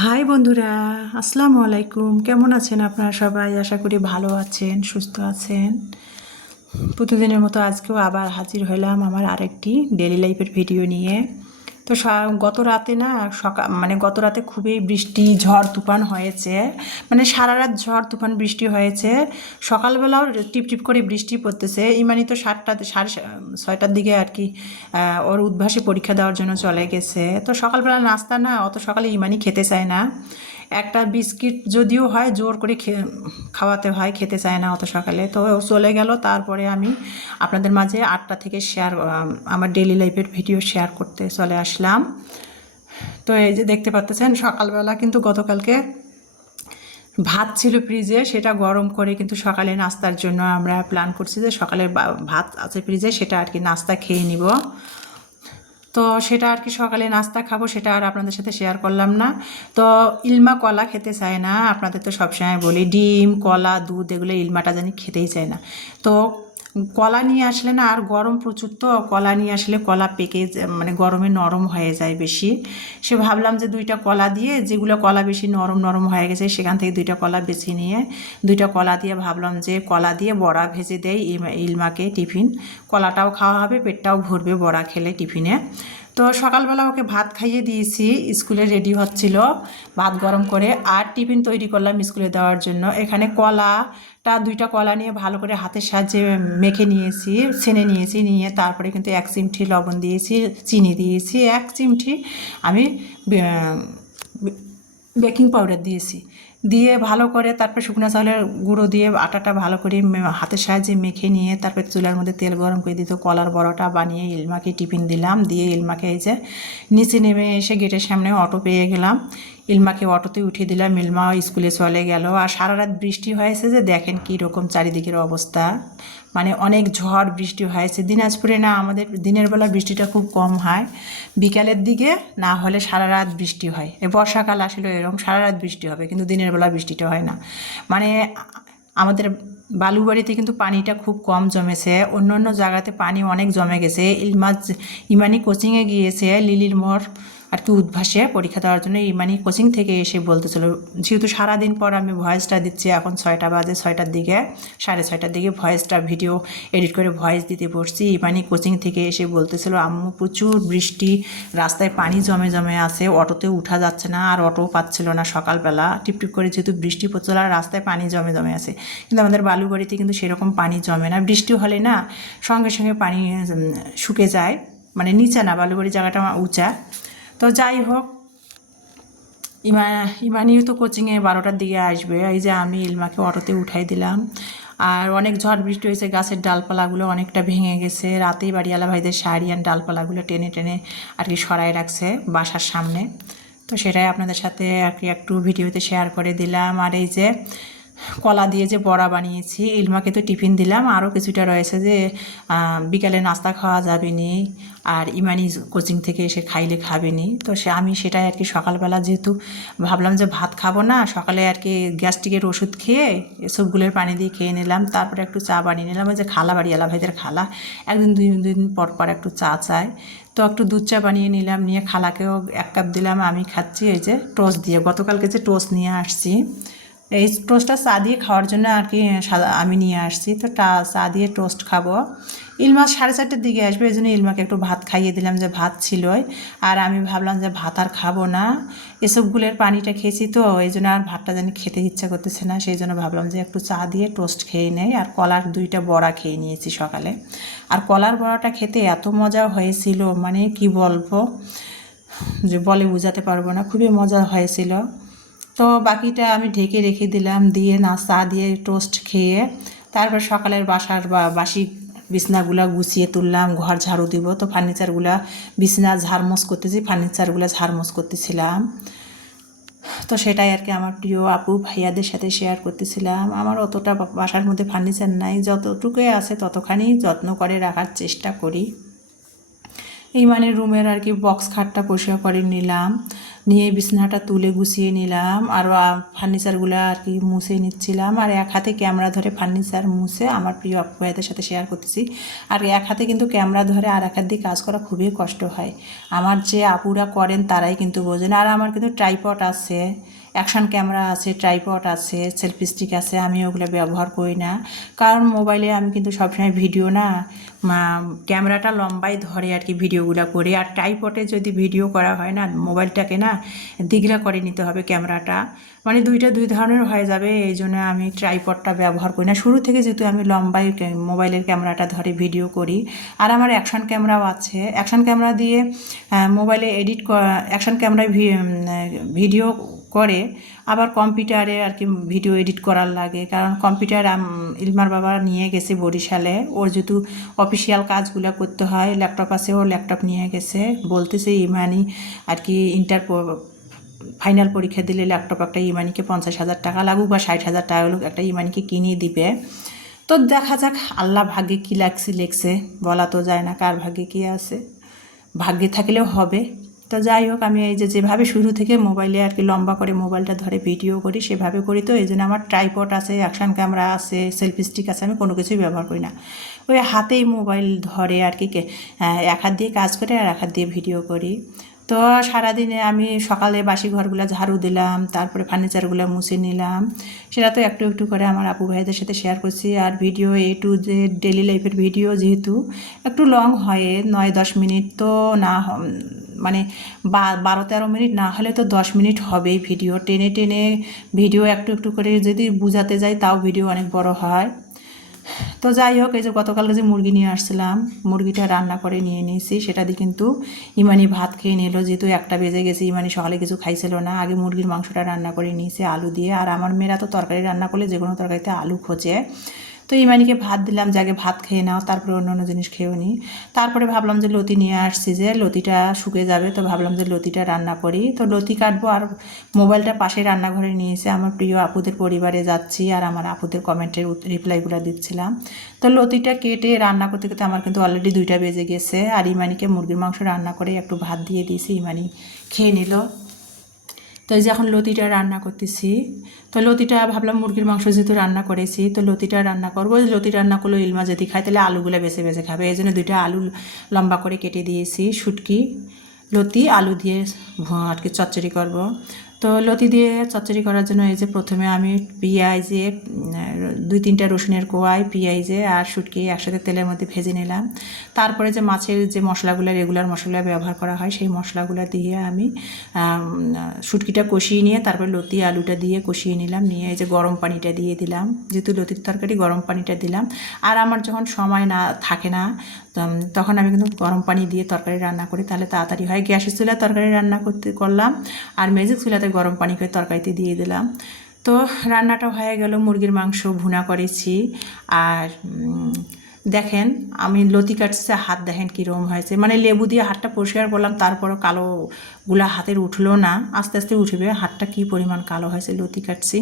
High বন্ধুরা, আসসালামু আলাইকুম। কেমন আছেন আপনারা সবাই? আশা করি ভালো আছেন, সুস্থ আছেন। প্রতিদিনের মতো আজকেও আবার হাজির হলাম আমার আরেকটি ডেইলি লাইফের ভিডিও নিয়ে। তো গত রাতে না গত রাতে খুবই বৃষ্টি ঝড় তুফান হয়েছে। মানে সারা রাত ঝড় তুফান বৃষ্টি হয়েছে। সকালবেলাও টিপটিপ করে বৃষ্টি পড়তেছে। ইমানি তো 6টার দিকে আর কি ওর উদ্ভাসে পরীক্ষা দেওয়ার জন্য চলে গেছে। তো সকালবেলা নাস্তা না অত সকালে ইমানি খেতে চায় না। একটা বিস্কিট যদিও হয় জোর করে খাওয়াতে হয়, খেতে চায় না অত সকালে। তো ও চলে গেল। তারপরে আমি আপনাদের মাঝে 8টা থেকে আমার ডেইলি লাইফের ভিডিও শেয়ার করতে চলে আসলাম। তো এই যে দেখতে পাচ্ছেন সকালবেলা কিন্তু গতকালকে ভাত ছিল ফ্রিজে, সেটা গরম করে কিন্তু সকালে নাস্তার জন্য আমরা প্ল্যান করছি যে সকালে ভাত আছে ফ্রিজে, সেটা আর কি নাস্তা খেয়ে নিব। তো সেটা আর কি সকালে নাস্তা খাবো, সেটা আর আপনাদের সাথে শেয়ার করলাম না। তো ইলমা কলা খেতে চায় না। আপনাদের তো সবসময় বলি ডিম কলা দুধ এগুলো ইলমাটা জানি খেতেই চায় না। তো কলা নিয়ে আসলে না, আর গরম প্রচুর, তো কলা নিয়ে আসলে কলা মানে গরমে নরম হয়ে যায় বেশি। সে ভাবলাম যে 2টা কলা দিয়ে, যেগুলো কলা বেশি নরম নরম হয়ে গেছে সেখান থেকে 2টা কলা বেছে নিয়ে 2টা কলা দিয়ে ভাবলাম যে কলা দিয়ে বড়া ভেজে দেয় ইলমাকে টিফিন। কলাটাও খাওয়া হবে, পেটটাও ভরবে বড়া খেলে টিফিনে। তো সকালবেলা ওকে ভাত খাইয়ে দিয়েছি, স্কুলে রেডি হচ্ছিল ভাত গরম করে, আর টিফিন তৈরি করলাম স্কুলে দেওয়ার জন্য। এখানে কলাটা 2টা কলা নিয়ে ভালো করে হাতের সাহায্যে মেখে নিয়েছি, ছেনে নিয়েছি, নিয়ে তারপরে কিন্তু 1 চিমটি লবণ দিয়েছি, চিনি দিয়েছি, 1 চিমটি আমি বেকিং পাউডার দিয়েছি, দিয়ে ভালো করে তারপর শুকনো চাউলের গুঁড়ো দিয়ে আটাটা ভালো করে হাতের সাহায্যে মেখে নিয়ে তারপর চুলার মধ্যে তেল গরম করে দিতে কলার বড়াটা বানিয়ে ইলমাকে টিফিন দিলাম। দিয়ে ইলমাকে এই যে নিচে নেমে এসে গেটের সামনে অটো পেয়ে গেলাম, ইলমাকে অটোতে উঠিয়ে দিলাম। ইলমা স্কুলে চলে গেল। আর সারা রাত বৃষ্টি হয়েছে, যে দেখেন কী রকম চারিদিকের অবস্থা। মানে অনেক ঝড় বৃষ্টি হয়েছে দিনাজপুরে। না, আমাদের দিনের বেলা বৃষ্টিটা খুব কম হয়, বিকালের দিকে না হলে সারা রাত বৃষ্টি হয়। এই বর্ষাকাল আসলে এরকম সারা রাত বৃষ্টি হবে, কিন্তু দিনের বেলা বৃষ্টিটা হয় না। মানে আমাদের বালুবাড়িতে কিন্তু পানিটা খুব কম জমেছে, অন্য অন্য জায়গাতে পানি অনেক জমে গেছে। ইমানি কোচিংয়ে গিয়েছে লিলির মোড় আর কি উদ্ভাসে পরীক্ষা দেওয়ার জন্য। ইমানি কোচিং থেকে এসে বলতেছিল, যেহেতু সারাদিন পর আমি ভয়েসটা দিচ্ছি, এখন 6টা বাজে, 6টার দিকে 6:30টার দিকে ভয়েসটা ভিডিও এডিট করে ভয়েস দিতে বসছি। ইমানি কোচিং থেকে এসে বলতেছিল, আম্মু প্রচুর বৃষ্টি, রাস্তায় পানি জমে জমে আছে, অটোতে উঠা যাচ্ছে না, আর অটো পাচ্ছিল না সকালবেলা, টিপটিপ করে যেহেতু বৃষ্টি পড়ছিল আর রাস্তায় পানি জমে জমে আছে। কিন্তু আমাদের বালুবাড়িতে কিন্তু সেরকম পানি জমে না, বৃষ্টি হলে না সঙ্গে সঙ্গে পানি শুকে যায়। মানে নিচে না, বালুবাড়ি জায়গাটা উঁচা। তো যাই হোক, ইমানিও তো কোচিংয়ে 12টার দিকে আসবে। এই যে আমি ইলমাকে অটোতে উঠাই দিলাম। আর অনেক ঝড় বৃষ্টি হয়েছে, গাছের ডালপালাগুলো অনেকটা ভেঙে গেছে। রাতেই বাড়িওয়ালা ভাইদের শাড়ি আর ডালপালাগুলো টেনে টেনে আর কি সরাই রাখছে বাসার সামনে। তো সেটাই আপনাদের সাথে আর কি একটু ভিডিওতে শেয়ার করে দিলাম। আর এই যে কলা দিয়ে যে বড়া বানিয়েছি, ইলমাকে তো টিফিন দিলাম, আরও কিছুটা রয়েছে যে বিকালে নাস্তা খাওয়া যাবে নি, আর ইমানি কোচিং থেকে এসে খাইলে খাবে নি। তো আমি সেটাই আর কি সকালবেলা যেহেতু ভাবলাম যে ভাত খাবো না, সকালে আর কি গ্যাস্ট্রিকের ওষুধ খেয়ে এসবগুলোর পানি দিয়ে খেয়ে নিলাম। তারপরে একটু চা বানিয়ে নিলাম। ওই যে খালা বাড়িওয়ালা ভাইদের খালা একদিন দুই দিন পর পর একটু চা চায়, তো একটু দুধ চা বানিয়ে নিলাম, নিয়ে খালাকেও 1 কাপ দিলাম, আমি খাচ্ছি এই যে টোস্ট দিয়ে। গতকালকে যে টোস্ট নিয়ে আসছি, এই টোস্টটা চা দিয়ে খাওয়ার জন্য আর কি আমি নিয়ে আসছি। তো চা দিয়ে টোস্ট খাবো। ইলমা 4:30টার দিকে আসবে, এই জন্য ইলমাকে একটু ভাত খাইয়ে দিলাম, যে ভাত ছিলই। আর আমি ভাবলাম যে ভাত আর খাবো না, এসবগুলোর পানিটা খেয়েছি, তো এই জন্য আর ভাতটা জানি খেতে ইচ্ছা করতেছে না। সেই জন্য ভাবলাম যে একটু চা দিয়ে টোস্ট খেয়ে নেই। আর কলার 2টা বড়া খেয়ে নিয়েছি সকালে। আর কলার বড়াটা খেতে এত মজা হয়েছিল, মানে কি বলবো, যে বলে বোঝাতে পারবো না, খুবই মজা হয়েছিল। তো বাকিটা আমি ঢেকে রেখে দিলাম, দিয়ে চা দিয়ে টোস্ট খেয়ে তারপর সকালের বাসি বিছনাগুলা গুছিয়ে তুললাম, ঘর ঝাড়ু দিব। তো ফার্নিচারগুলা বিছনা ঝাড়মোছ করতেছি, ফার্নিচারগুলো ঝাড়মোছ করতেছিলাম। তো সেটাই আর কি আমার প্রিয় আপু ভাইয়াদের সাথে শেয়ার করতেছিলাম। আমার অতটা বাসার মধ্যে ফার্নিচার নাই, যতটুকুই আছে ততখানি যত্ন করে রাখার চেষ্টা করি। এই মানে রুমের আর কি বক্স খাটটা পরিষ্কার করে নিলাম। নিয়ে বিছানাটা তুলে গুছিয়ে নিলাম, আর ফার্নিচারগুলো আর কি মুছে নিচ্ছিলাম, আর এক হাতে ক্যামেরা ধরে ফার্নিচার মুছে আমার প্রিয় আপু ভাইদের সাথে শেয়ার করতেছি। আর এক হাতে কিন্তু ক্যামেরা ধরে আর এক হাত দিয়ে কাজ করা খুবই কষ্ট হয়। আমার যে আপুরা করেন তারাই কিন্তু বোঝেন। আর আমার কিন্তু ট্রাইপড আছে, অ্যাকশন ক্যামেরা আছে, ট্রাইপড আছে, সেলফি স্টিক আছে, আমি ওগুলো ব্যবহার করি না। কারণ মোবাইলে আমি কিন্তু সবসময় ভিডিও না, ক্যামেরাটা লম্বাই ধরে আর কি ভিডিওগুলো করি। আর ট্রাইপডে যদি ভিডিও করা হয় না, মোবাইলটাকে না দিগলা করে নিতে হবে ক্যামেরাটা, মানে দুই ধরনের হয়ে যাবে। এই জন্য আমি ট্রাইপডটা ব্যবহার করি না শুরু থেকে, যেহেতু আমি লম্বাই মোবাইলের ক্যামেরাটা ধরে ভিডিও করি। আর আমার অ্যাকশন ক্যামেরাও আছে, অ্যাকশন ক্যামেরা দিয়ে মোবাইলে এডিট, অ্যাকশন ক্যামেরায় ভিডিও করে, আবার কম্পিউটারে আর কি ভিডিও এডিট করার লাগে। কারণ কম্পিউটার ইলমার বাবা নিয়ে গেছে বরিশালে, ওর যেহেতু অফিসিয়াল কাজগুলো করতে হয়, ল্যাপটপ আছে, ও ল্যাপটপ নিয়ে গেছে। বলতেছে ইমানি আর কি ফাইনাল পরীক্ষা দিলে ল্যাপটপ একটা ইমানিকে 50,000 টাকা লাগুক বা 60,000 টাকা লাগুক, একটা ইমানিকে কিনে দিবে। তো দেখা যাক আল্লাহ ভাগ্যে কী লেখছে, বলা তো যায় না কার ভাগ্যে কী আছে, ভাগ্যে থাকলেও হবে। তো যাই হোক, আমি এই যেভাবে শুরু থেকে মোবাইলে আর কি লম্বা করে মোবাইলটা ধরে ভিডিও করি সেভাবে করি। তো এই জন্য আমার ট্রাইপড আছে, অ্যাকশন ক্যামেরা আছে, সেলফি স্টিক আছে, আমি কোনো কিছুই ব্যবহার করি না। ওই হাতেই মোবাইল ধরে আর কি এক হাত দিয়ে কাজ করে আর এক হাত দিয়ে ভিডিও করি। তো সারাদিনে আমি সকালে বাসি ঘরগুলো ঝাড়ু দিলাম, তারপরে ফার্নিচারগুলো মুছে নিলাম, সেটা তো একটু একটু করে আমার আপু ভাইদের সাথে শেয়ার করছি। আর video A to Z daily লাইফের ভিডিও যেহেতু একটু লং হয়, 9-10 মিনিট তো না, মানে 12-13 মিনিট না হলে তো 10 মিনিট হবেই। ভিডিও টেনে টেনে ভিডিও একটু একটু করে যদি বুঝাতে যাই তাও ভিডিও অনেক বড় হয়। তো যাই হোক, এই যে গতকালকে যে মুরগি নিয়ে আসছিলাম, মুরগিটা রান্না করে নিয়ে নিয়েছি, সেটা দিয়ে কিন্তু ইমানি ভাত খেয়ে নিল। যেহেতু 1টা বেজে গেছে, ইমানি সকালে কিছু খাইছিল না, আগে মুরগির মাংসটা রান্না করে নিয়েছে আলু দিয়ে। আর আমার মেয়েরা তো তরকারি রান্না করলে যে কোনো তরকারিতে আলু খোঁজে। তো ইমানিকে ভাত দিলাম, যাকে ভাত খেয়ে নাও, তারপরে অন্য অন্য জিনিস খেয়েও নিই। তারপরে ভাবলাম যে লতি নিয়ে আসছি, যে লতিটা শুকে যাবে, তো ভাবলাম যে লতিটা রান্না করি। তো লতি কাটবো, আর মোবাইলটা পাশে রান্নাঘরে নিয়েছে। আমার প্রিয় আপুদের পরিবারে যাচ্ছি, আর আমার আপুদের কমেন্টের রিপ্লাইগুলো দিচ্ছিলাম। তো লতিটা কেটে রান্না করতে করতে আমার কিন্তু অলরেডি 2টা বেজে গেছে। আর ইমানিকে মুরগির মাংস রান্না করে একটু ভাত দিয়ে দিয়েছি, ইমানি খেয়ে নিল। তো এই যে এখন লতিটা রান্না করতেছি। তো লতিটা ভাবলাম মুরগির মাংস যেহেতু রান্না করেছি, তো লতিটা রান্না করবো। লতি রান্না করলে ইলমা যদি খায় তাহলে আলুগুলো বেছে বেছে খাবে, এই জন্য 2টা আলু লম্বা করে কেটে দিয়েছি। শুটকি, লতি, আলু দিয়ে আর কি চচ্চড়ি করব। তো লতি দিয়ে চচ্চড়ি করার জন্য এই যে প্রথমে আমি পেঁয়াজে 2-3টা রসুনের কোয়ায়, পেঁয়াজে আর শুটকি একসাথে তেলের মধ্যে ভেজে নিলাম। তারপরে যে মাছের যে মশলাগুলো, রেগুলার মশলা ব্যবহার করা হয়, সেই মশলাগুলো দিয়ে আমি শুটকিটা কষিয়ে নিয়ে তারপরে লতি আলুটা দিয়ে কষিয়ে নিলাম। নিয়ে এই যে গরম পানিটা দিয়ে দিলাম, যেহেতু লতির তরকারি গরম পানিটা দিলাম। আর আমার যখন সময় না থাকে না, তখন আমি কিন্তু গরম পানি দিয়ে তরকারি রান্না করি, তাহলে তাড়াতাড়ি হয়। গ্যাসের চুলায় তরকারি রান্না করলাম, আর ম্যাজিক চুলাতে গরম পানি করে তরকারিতে দিয়ে দিলাম। তো রান্নাটা হয়ে গেল, মুরগির মাংস ভুনা করেছি। আর দেখেন আমি লতি কাটছে, হাত দেখেন কীরকম হয়েছে, মানে লেবু দিয়ে হাতটা পরিষ্কার করলাম, তারপরও কালোগুলা হাতের উঠলো না, আস্তে আস্তে উঠবে। হাতটা কী পরিমাণ কালো হয়েছে লতি কাটছি।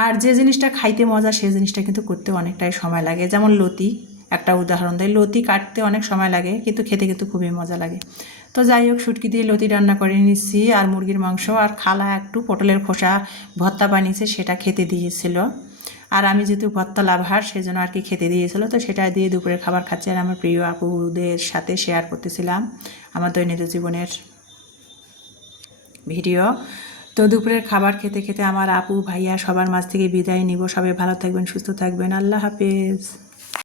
আর যে জিনিসটা খাইতে মজা, সেই জিনিসটা কিন্তু করতে অনেকটাই সময় লাগে। যেমন লতি একটা উদাহরণ দেয়, লতি কাটতে অনেক সময় লাগে কিন্তু খেতে কিন্তু খুবই মজা লাগে। তো যাই হোক, শুটকি দিয়ে লতি রান্না করে নিচ্ছি, আর মুরগির মাংস, আর খালা একটু পটলের খোসা ভর্তা বানিয়েছে, সেটা খেতে দিয়েছিল। আর আমি যেহেতু ভর্তা লাভার, সেজন্য আর কি খেতে দিয়েছিল, তো সেটা দিয়ে দুপুরের খাবার খাচ্ছি। আর আমার প্রিয় আপুদের সাথে শেয়ার করতেছিলাম আমার দৈনন্দিন জীবনের ভিডিও। তো দুপুরের খাবার খেতে খেতে আমার আপু ভাইয়া সবার মাঝ থেকে বিদায় নিব। সবাই ভালো থাকবেন, সুস্থ থাকবেন, আল্লাহ হাফেজ।